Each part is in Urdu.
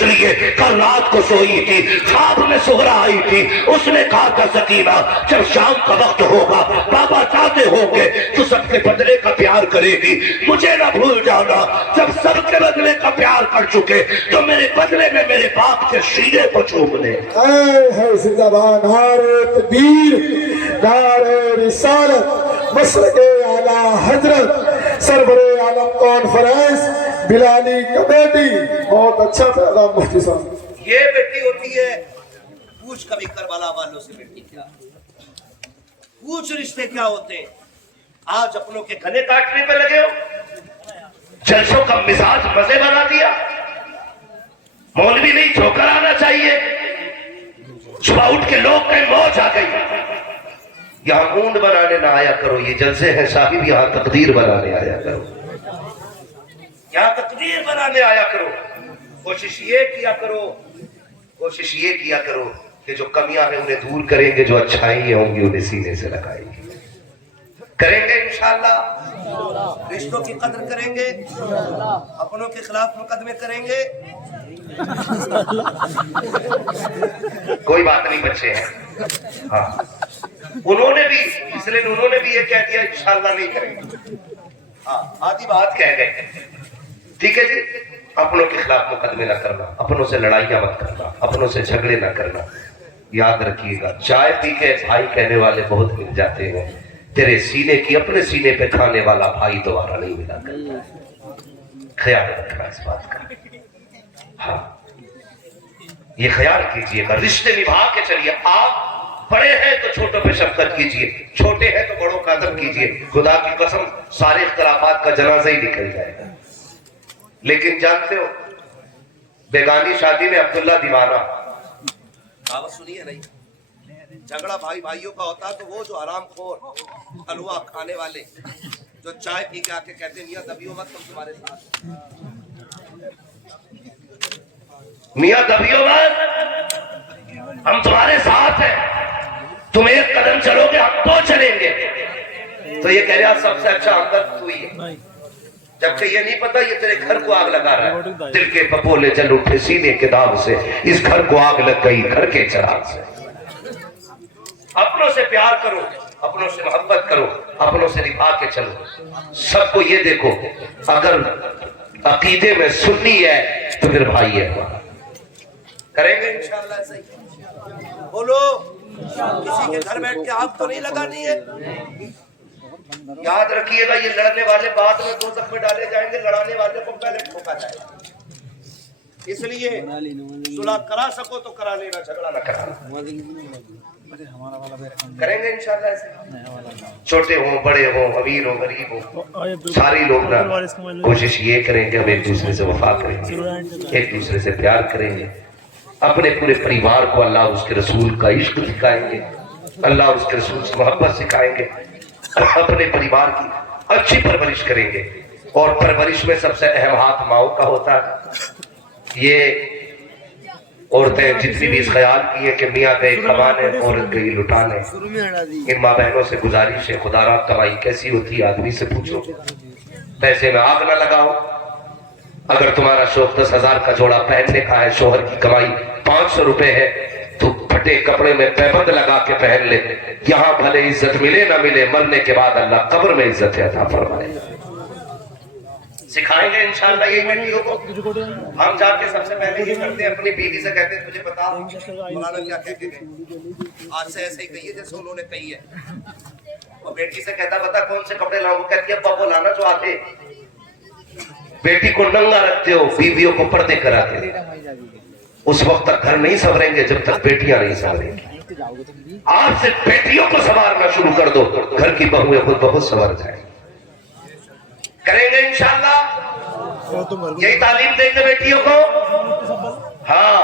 اس لیے کل رات کو سوئی تھی، خواب میں سغرا آئی تھی، اس نے کہا تھا سکینہ جب شام کا وقت ہوگا بابا چاہتے ہوں گے تو سب کے بدلے کا پیار کرے گی، مجھے نہ بھول جانا، جب سب کے بدلے کا پیار کر چکے تو میرے بدلے میں میرے باپ کے سینے کو چوم لے۔ ہے زندہ باد نعرہ تکبیر، نعرہ رسالت، مسلک اعلیٰ حضرت سربر عالم کانفرنس بلالی کمیٹی۔ بہت اچھا پیغام مفتی صاحب۔ یہ بیٹی ہوتی ہے، پوچھ کبھی کربلا والوں سے بیٹی کیا، پوچھ رشتے کیا ہوتے ہیں۔ آج اپنوں کے گھنے کاٹنے پہ لگے ہو، جلسوں کا مزاج مزے بنا دیا، مولوی نہیں جھوکر آنا چاہیے، صبح اٹھ کے لوگ کہیں موج آ گئی۔ یہاں اونٹ بنانے نہ آیا کرو، یہ جلسے ہیں صاحب، یہاں تقدیر بنانے آیا کرو، یہاں تقدیر بنانے آیا کرو۔ کوشش یہ کیا کرو، کوشش یہ کیا کرو کہ جو کمیاں ہیں انہیں دور کریں گے، جو اچھائیں ہوں گی انہیں سینے سے لگائیں گے، کریں گے انشاءاللہ۔ رشتوں کی قدر کریں گے، اپنوں کے خلاف مقدمے کریں گے۔ کوئی بات نہیں، بچے ہیں، ہاں انہوں نے بھی اس لیے انہوں نے بھی یہ کہہ دیا انشاءاللہ نہیں کریں گے، ہاں آدھی بات کہہ گئے، ٹھیک ہے جی۔ اپنوں کے خلاف مقدمے نہ کرنا، اپنوں سے لڑائیاں مت کرنا، اپنوں سے جھگڑے نہ کرنا۔ یاد رکھیے گا، چائے پی کے بھائی کہنے والے بہت مل جاتے ہیں، تیرے سینے کی اپنے سینے پہ کھانے والا بھائی دوبارہ نہیں ملا کرتا، خیال رکھنا اس بات کا، ہاں یہ خیال کیجئے گا۔ رشتے نبھا کے چلیے، آپ بڑے ہیں تو چھوٹوں پہ شفقت کیجئے، چھوٹے ہیں تو بڑوں کا ادب کیجئے، خدا کی قسم سارے اختلافات کا جنازہ ہی نکل جائے گا۔ لیکن جانتے ہو بیگانی شادی میں عبداللہ دیوانہ، کہاوت سنی ہے نہیں؟ جھگڑا بھائی بھائیوں کا ہوتا تو وہ جو حرام خور حلوہ کھانے والے جو چائے پی کے آ کے کہتے ہیں میاں دبیو مت تم تمہارے ساتھ، میاں دبیو مت ہم تمہارے ساتھ ہیں، تم ایک قدم چلو گے ہم دو چلیں گے، تو یہ کہہ رہا سب سے اچھا ہمدرد تو ہی ہے، جبکہ یہ نہیں پتا یہ تیرے گھر کو آگ لگا رہا ہے۔ دل کے پپولے جل اٹھے سینے کے داغ سے، اس گھر کو آگ لگ گئی گھر کے چراغ سے۔ اپنوں سے پیار کرو، اپنوں سے محبت کرو، اپنوں سے نبھا کے چلو، سب کو یہ دیکھو اگر عقیدے میں سنی ہے تو پھر بھائی ہے ہمارا، کریں گے انشاءاللہ ایسا ہی۔ بولو کسی کے گھر بیٹھ کے آگ تو نہیں لگانی ہے۔ یاد رکھیے گا یہ لڑنے والے بعد میں دوزخ میں ڈالے جائیں گے، لڑانے والے کو پہلے ٹھوکا جائے گا، اس لیے صلح کرا سکو تو کرا لینا، جھگڑا نہ کرانا۔ کریں گے انشاءاللہ ایسے، چھوٹے ہوں بڑے ہوں امیر ہوں غریب ہوں، ساری لوگ نا کوشش یہ کریں گے ہم ایک دوسرے سے وفا کریں گے، ایک دوسرے سے پیار کریں گے، اپنے پورے پریوار کو اللہ اور اس کے رسول کا عشق دکھائیں گے، اللہ اور اس کے رسول سے محبت سکھائیں گے، اپنے پریوار کی اچھی پرورش کریں گے، اور پرورش میں سب سے اہم ہاتھ ماؤں کا ہوتا ہے۔ یہ عورتیں جتنی بھی اس خیال کی ہے کہ میاں گئے کمانے عورت گئی لٹانے، ان ماں بہنوں سے گزارش ہے خدا را کمائی کیسی ہوتی ہے آدمی سے پوچھو، پیسے میں آگ نہ لگاؤ، اگر تمہارا شوق 10,000 کا جوڑا پہننے کا ہے، شوہر کی کمائی 500 روپے ہے تو پھٹے کپڑے میں پیبند لگا کے پہن لے، یہاں بھلے عزت ملے نہ ملے، مرنے کے بعد اللہ قبر میں عزت عطا فرمائے۔ سکھائیں گے انشاءاللہ یہ بیٹیوں کو، ہم جا کے سب سے پہلے یہ کرتے ہیں اپنی بیوی سے کہتے ہیں تجھے بتا مولانا کیا کہتے ہیں، آج سے ایسے ہی کہیے جیسے انہوں نے کہی ہے، اور بیٹی سے کہتا بتا کون سے کپڑے لاؤں، وہ کہتی ہے ابا وہ لانا جو آتے، بیٹی کو ننگا رکھتے ہو بیویوں کو پردے کراتے، اس وقت تک گھر نہیں سنوریں گے جب تک بیٹیاں نہیں سنوریں گی، آپ سے بیٹیوں کو سنوارنا شروع کر دو، گھر کی بہویں خود بہت سنور جائیں، کریں گے انشاءاللہ، یہی تعلیم دیں گے بیٹیوں کو، ہاں،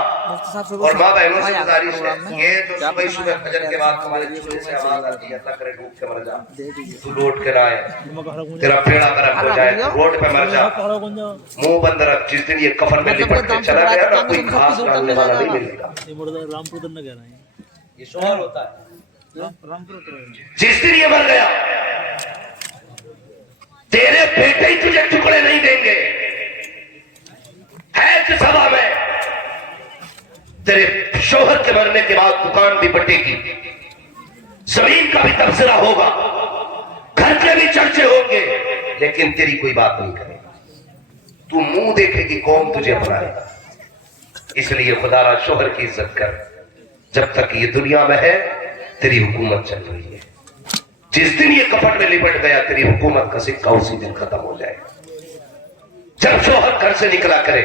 اور ماں بہنوں سے گزارش ہے، یہ جو صبح صبح فجر کے بعد ہمارے چولہے سے آواز آتی ہے اللہ کرے ڈوب کے مر جا، تو لوٹ کے لائے، تیرا پیڑا گرم ہو جائے تو روڈ پہ مر جا، منہ بند رکھ، جس دن یہ کفن میں لپٹ کے چلا گیا نا کوئی خاص ڈالنے والا نہیں ملے گا، یہ شوہر ہوتا ہے، جس دن یہ مر گیا تیرے بیٹے ہی تجھے ٹکڑے نہیں دیں گے، ہے جس ہوا میں تیرے شوہر کے مرنے کے بعد دکان بھی بٹے گی، زمین کا بھی تبصرہ ہوگا، گھر کے بھی چرچے ہوں گے، لیکن تیری کوئی بات نہیں کرے گا، تو منہ دیکھے گی قوم تجھے اپنائے گا۔ اس لیے خدا را شوہر کی عزت کر، جب تک یہ دنیا میں ہے تیری حکومت چل رہی ہے، جس دن یہ کپٹ میں لپٹ گیا تیری حکومت کا سکہ اسی دن ختم ہو جائے گا۔ جب شوہر گھر سے نکلا کرے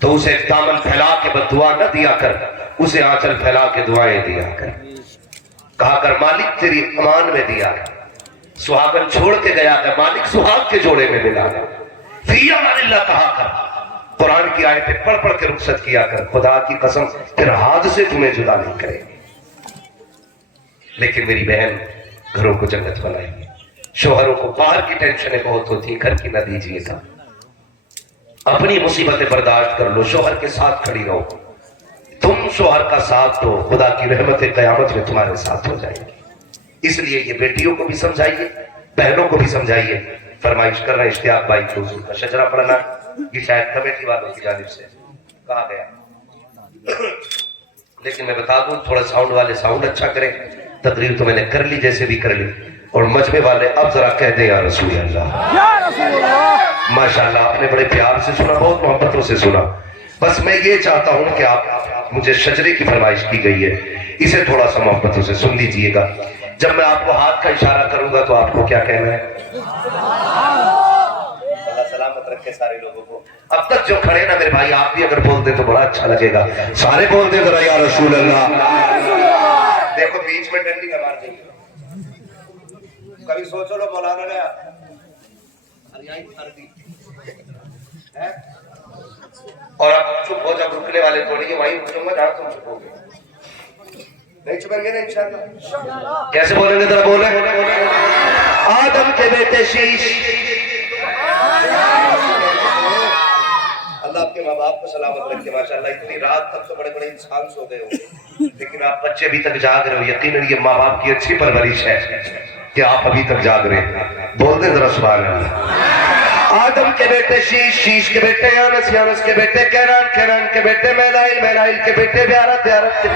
تو اسے دامن پھیلا کے بد دعا نہ دیا کر، اسے آنچل پھیلا کے دعائیں دیا کر، کہا کر مالک تیری امان میں دیا کر، سہاگن چھوڑ کے گیا کر مالک سہاگ کے جوڑے میں ملا کر، فی امان اللہ کہا کر، قرآن کی آیتیں پڑھ پڑھ کے رخصت کیا کر، خدا کی قسم پھر ہاتھ سے تمہیں جدا نہیں کرے گی۔ لیکن میری بہن گھروں کو جنت بنائیے، شوہروں کو باہر کی ٹینشنیں بہت ہوتی ہیں، گھر کی نہ دیجیے گا، اپنی مصیبتیں برداشت کر لو، شوہر کے ساتھ کھڑی رہو، تم شوہر کا ساتھ دو، خدا کی رحمت قیامت میں تمہارے ساتھ ہو جائے گی۔ اس لیے یہ بیٹیوں کو بھی سمجھائیے، بہنوں کو بھی سمجھائیے۔ فرمائش کر رہے ہیں اشتیاق بھائی کو حضور کا شجرہ پڑھنا، یہ شاید کمیٹی والوں کی جانب سے کہا گیا، لیکن میں بتا دوں تھوڑا ساؤنڈ والے ساؤنڈ اچھا کریں، تقریر تو میں نے کر لی جیسے بھی کر لی، اور مجمع والے اب ذرا کہہ دیں یا رسول اللہ۔ ماشاءاللہ آپ نے بڑے پیار سے سنا، بہت محبتوں سے سنا، بس میں یہ چاہتا ہوں کہ آپ مجھے شجرے کی فرمائش کی گئی ہے، اسے تھوڑا سا محبتوں سے سن لیجئے گا۔ جب میں آپ کو ہاتھ کا اشارہ کروں گا تو آپ کو کیا کہنا ہے؟ اللہ سلامت رکھے سارے لوگوں کو۔ اب تک جو کھڑے نا میرے بھائی، آپ بھی اگر بول دیں تو بڑا اچھا لگے گا، سارے بول دیں ذرا یا رسول اللہ۔ دیکھو بیچ میں ڈنڈی مار دیں گے، کبھی سوچو لو مولانا نے اور اب چپ ہو، جب رکنے والے تھوڑی کہ وہیں رکوں گا جہاں تم چپ ہو گے، نہیں چپیں گے نا انشاءاللہ۔ کیسے بولیں گے ذرا بولیں؟ آدم کے بیٹے شیش، اللہ آپ کے ماں باپ کو سلامت رکھے، ماشاءاللہ اتنی رات تک تو بڑے بڑے انسان سو گئے ہوں، لیکن آپ بچے ابھی تک جاگ رہے ہو، یقیناً یہ ماں باپ کی اچھی پرورش ہے کہ آپ ابھی تک جاگ رہے ہیں۔ بول دیں ذرا سبحان اللہ۔ آدم کے بیٹے شیش، شیش کے بیٹے یانس، یانس کے بیٹے کینان، کینان کے بیٹے میلائل، میلائل کے بیٹے بیارت، بیارت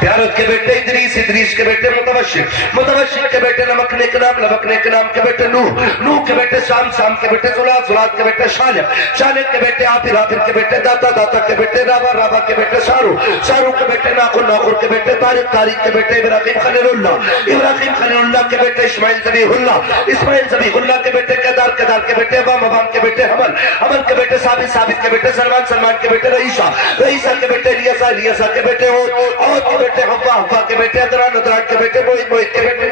بیارت کے بیٹے ادریس، ادریس کے بیٹے متوشق، متوشق کے بیٹے لمکنے نام، لمکنے نام کے بیٹے نوح، نوح کے بیٹے شام، شام کے بیٹے زلات، زلات کے بیٹے شالح، شالح کے بیٹے آفر، آفر کے بیٹے داتا، داتا کے بیٹے رابا، رابا کے بیٹے شارو، شارو کے بیٹے ناخر، ناخر کے بیٹے طارق، طارق کے بیٹے ابراہیم خلیل اللہ، ابراہیم خلیل اللہ کے بیٹے اسماعیل ذبیح اللہ، اسماعیل ذبیح اللہ کے بیٹے کیدار، کیدار کے بیٹے ابام، ابام کے بیٹے حمل، حمل کے بیٹے ثابت، ثابت کے بیٹے سلمان، سلمان کے بیٹے رئیسہ، رئیسہ کے بیٹے الیسا، الیسا کے بیٹے عود کے بیٹے حوا، حوا کے بیٹے ادران، ادران کے بیٹے موہد، موہد کے بیٹے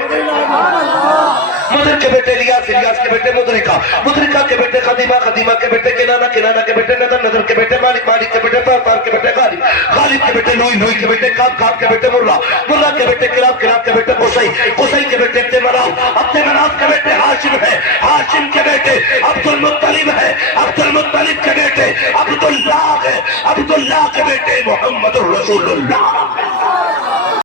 مدر کے بیٹے الیاس، الیاس کے بیٹے مدرکہ، مدرکہ کے بیٹے خدیمہ، خدیمہ کے بیٹے کنانہ، کنانہ کے بیٹے نظر، نظر کے بیٹے مالک، مالک کے بیٹے پار، پار کے بیٹے غالب، غالب کے بیٹے لوئی، لوئی کے بیٹے کاب، کاب کے بیٹے مرہ، مرہ کے بیٹے کلاب، کلاب کے بیٹے قصی، قصی کے بیٹے عبد مناف، عبد مناف کے بیٹے ہاشم ہے، ہاشم کے بیٹے عبد المطلب ہے، عبد المطلب کے بیٹے عبداللہ ہے، عبداللہ کے بیٹے محمد الرسول اللہ۔